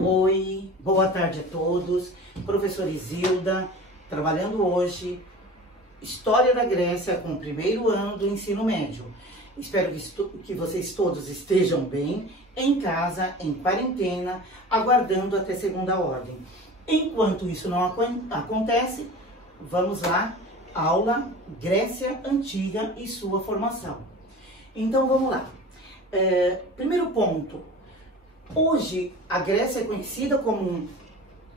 Oi, boa tarde a todos. Professora Isilda, trabalhando hoje História da Grécia com o primeiro ano do ensino médio. Espero que vocês todos estejam bem, em casa, em quarentena, aguardando até segunda ordem. Enquanto isso não acontece, vamos lá, aula Grécia Antiga e sua formação. Então vamos lá. Primeiro ponto. Hoje, a Grécia é conhecida como um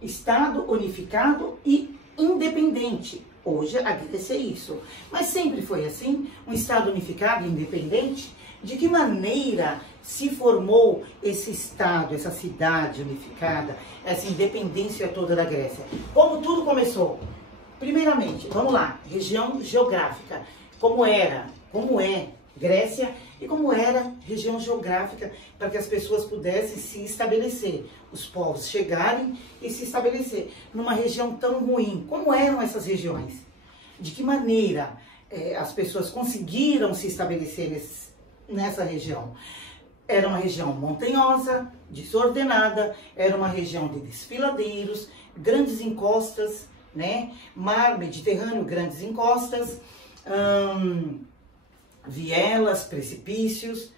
Estado unificado e independente. Hoje, a Grécia é isso. Mas sempre foi assim? Um Estado unificado e independente? De que maneira se formou esse Estado, essa cidade unificada, essa independência toda da Grécia? Como tudo começou? Primeiramente, vamos lá, região geográfica. Como é Grécia e como era região geográfica para que as pessoas pudessem se estabelecer, os povos chegarem e se estabelecer numa região tão ruim. Como eram essas regiões? De que maneira as pessoas conseguiram se estabelecer nessa região? Era uma região montanhosa, desordenada, era uma região de desfiladeiros, grandes encostas, né? Mar Mediterrâneo, grandes encostas, vielas, precipícios,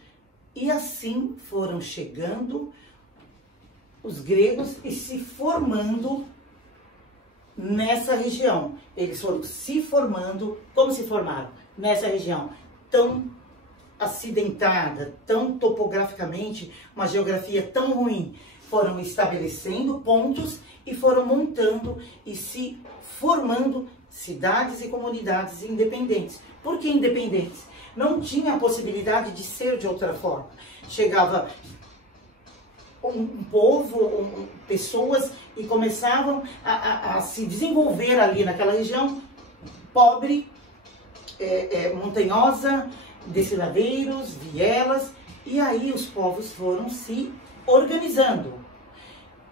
e assim foram chegando os gregos e se formando nessa região. Eles foram se formando, como se formaram? Nessa região tão acidentada, tão topograficamente, uma geografia tão ruim. Foram estabelecendo pontos e foram montando e se formando cidades e comunidades independentes. Por que independentes? Não tinha a possibilidade de ser de outra forma. Chegava um povo, pessoas, e começavam a se desenvolver ali naquela região pobre, montanhosa, desfiladeiros, vielas, e aí os povos foram se organizando,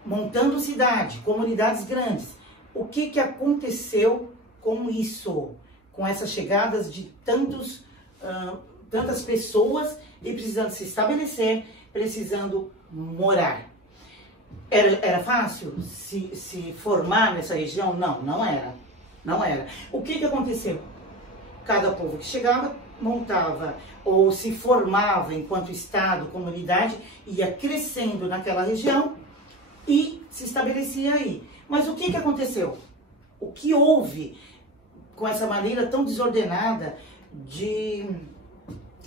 montando cidade, comunidades grandes. O que aconteceu com isso? Com essas chegadas de tantas pessoas e precisando se estabelecer, precisando morar. Era fácil se formar nessa região? Não, não era. Não era. O que aconteceu? Cada povo que chegava montava ou se formava enquanto estado, comunidade, ia crescendo naquela região e se estabelecia aí. Mas o que aconteceu? O que houve com essa maneira tão desordenada de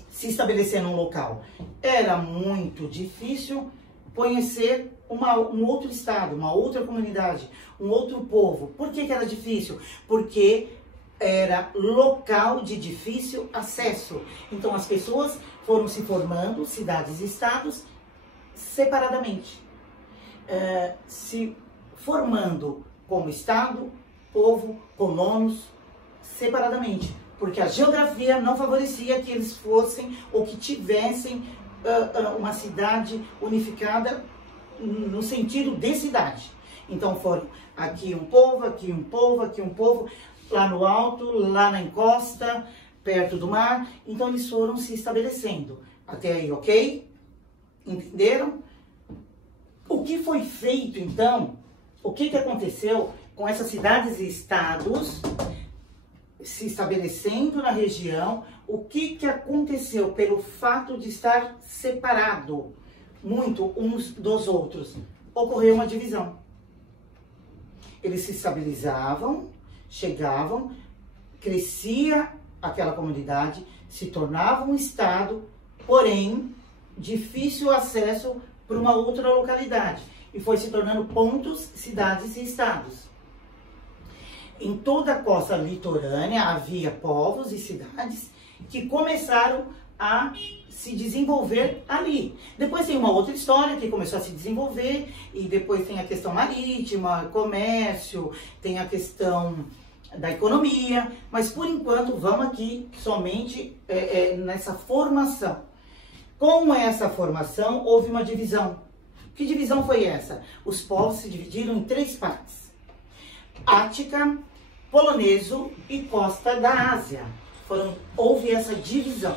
se estabelecer num local? Era muito difícil conhecer um outro estado, uma outra comunidade, um outro povo. Por que era difícil? Porque era local de difícil acesso. Então as pessoas foram se formando, cidades e estados, separadamente. Se formando como estado, povo, colonos, separadamente. Porque a geografia não favorecia que eles fossem ou que tivessem uma cidade unificada no sentido de cidade. Então foram aqui um povo, aqui um povo, aqui um povo, lá no alto, lá na encosta, perto do mar. Então eles foram se estabelecendo. Até aí, ok? Entenderam? O que foi feito então? O que aconteceu com essas cidades e estados se estabelecendo na região? O que aconteceu pelo fato de estar separado muito uns dos outros? Ocorreu uma divisão. Eles se estabilizavam, chegavam, crescia aquela comunidade, se tornava um estado, porém, difícil acesso para uma outra localidade. E foi se tornando pontos, cidades e estados. Em toda a costa litorânea havia povos e cidades que começaram a se desenvolver ali. Depois tem uma outra história que começou a se desenvolver e depois tem a questão marítima, comércio, tem a questão da economia, mas por enquanto vamos aqui somente nessa formação. Com essa formação houve uma divisão. Que divisão foi essa? Os povos se dividiram em três partes: Ática, Poloneso e costa da Ásia. Houve essa divisão.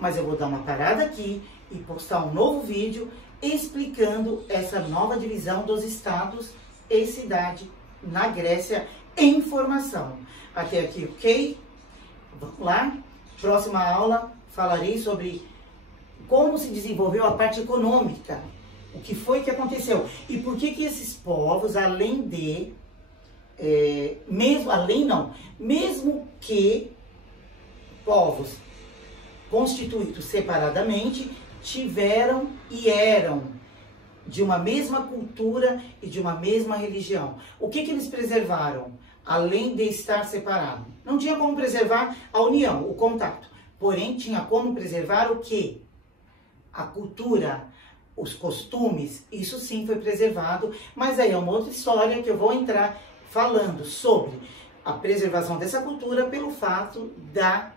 Mas eu vou dar uma parada aqui e postar um novo vídeo explicando essa nova divisão dos estados e cidade na Grécia em formação. Até aqui, ok? Vamos lá? Próxima aula falarei sobre como se desenvolveu a parte econômica. O que foi que aconteceu? E por que esses povos, além de... mesmo que povos constituídos separadamente, tiveram e eram de uma mesma cultura e de uma mesma religião. O que eles preservaram, além de estar separado? Não tinha como preservar a união, o contato. Porém, tinha como preservar o quê? A cultura, os costumes, isso sim foi preservado. Mas aí é uma outra história que eu vou entrar falando sobre a preservação dessa cultura pelo fato da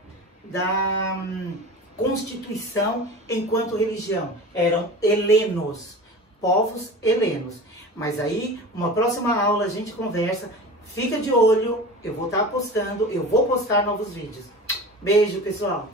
constituição enquanto religião. Eram helenos, povos helenos. Mas aí, uma próxima aula a gente conversa. Fica de olho, eu vou estar postando, eu vou postar novos vídeos. Beijo, pessoal!